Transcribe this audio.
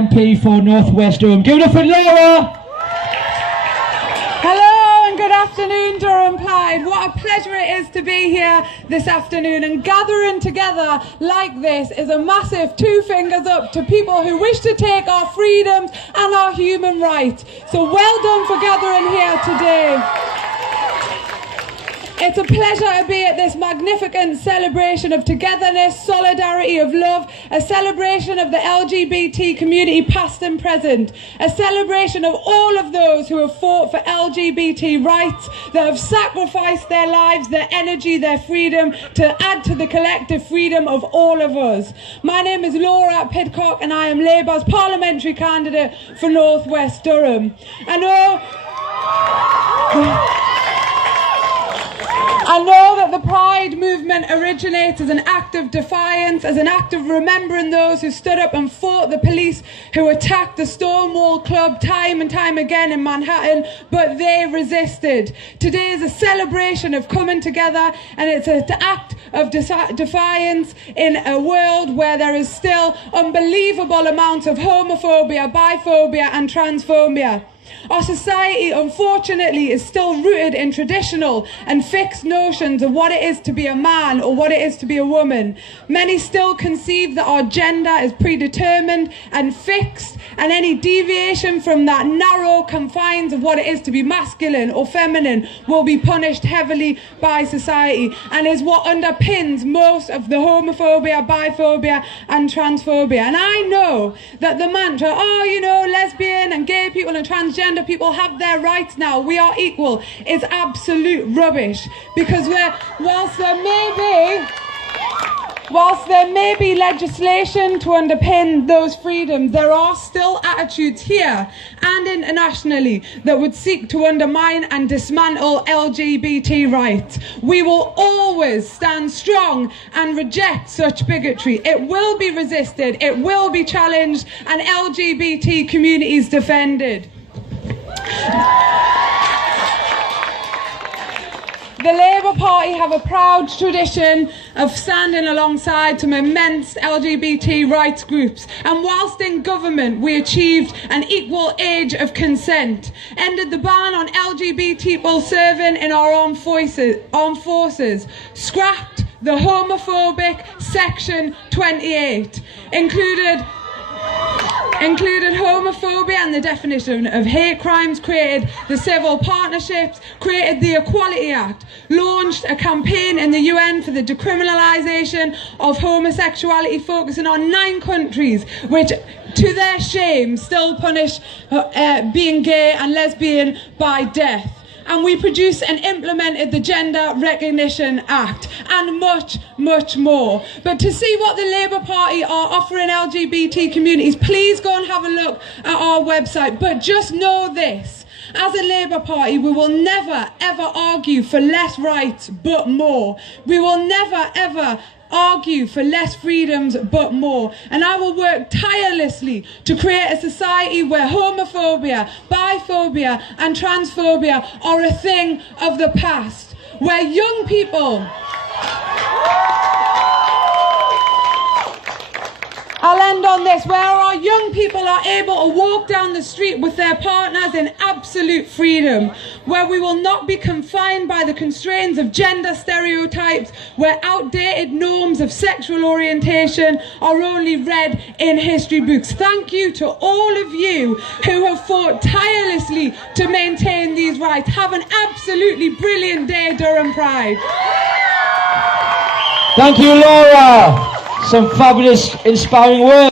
MP for North West Durham. Give it up for Laura! Hello and good afternoon, Durham Pride. What a pleasure it is to be here this afternoon, and gathering together like this is a massive two fingers up to people who wish to take our freedoms and our human rights. So well done for gathering here today. It's a pleasure to be at this magnificent celebration of togetherness, solidarity, of love, a celebration of the LGBT community past and present, a celebration of all of those who have fought for LGBT rights, that have sacrificed their lives, their energy, their freedom to add to the collective freedom of all of us. My name is Laura Pidcock and I am Labour's parliamentary candidate for North West Durham. I know that the Pride movement originates as an act of defiance, as an act of remembering those who stood up and fought the police who attacked the Stonewall Club time and time again in Manhattan, but they resisted. Today is a celebration of coming together, and it's an act of defiance in a world where there is still unbelievable amounts of homophobia, biphobia and transphobia. Our society, unfortunately, is still rooted in traditional and fixed notions of what it is to be a man or what it is to be a woman. Many still conceive that our gender is predetermined and fixed, and any deviation from that narrow confines of what it is to be masculine or feminine will be punished heavily by society, and is what underpins most of the homophobia, biphobia and transphobia. And I know that the mantra, lesbian and gay people and transgender people have their rights now, we are equal, is absolute rubbish. Because whilst there may be legislation to underpin those freedoms, there are still attitudes here and internationally that would seek to undermine and dismantle LGBT rights. We will always stand strong and reject such bigotry. It will be resisted, it will be challenged, and LGBT communities defended. The Labour Party have a proud tradition of standing alongside some immense LGBT rights groups, and whilst in government we achieved an equal age of consent, ended the ban on LGBT people serving in our armed forces, scrapped the homophobic Section 28, included homophobia and the definition of hate crimes, created the civil partnerships, created the Equality Act, launched a campaign in the UN for the decriminalisation of homosexuality, focusing on 9 countries which, to their shame, still punish being gay and lesbian by death. And we produced and implemented the Gender Recognition Act, and much, much more. But to see what the Labour Party are offering LGBT communities, please go and have a look at our website. But just know this, as a Labour Party, we will never, ever argue for less rights, but more. We will never, ever argue for less freedoms but more, and I will work tirelessly to create a society where homophobia, biphobia and transphobia are a thing of the past, where young people I'll end on this, where our young people are able to walk down the street with their partners in absolute freedom, where we will not be confined by the constraints of gender stereotypes, where outdated norms of sexual orientation are only read in history books. Thank you to all of you who have fought tirelessly to maintain these rights. Have an absolutely brilliant day, Durham Pride. Thank you, Laura. Some fabulous, inspiring words.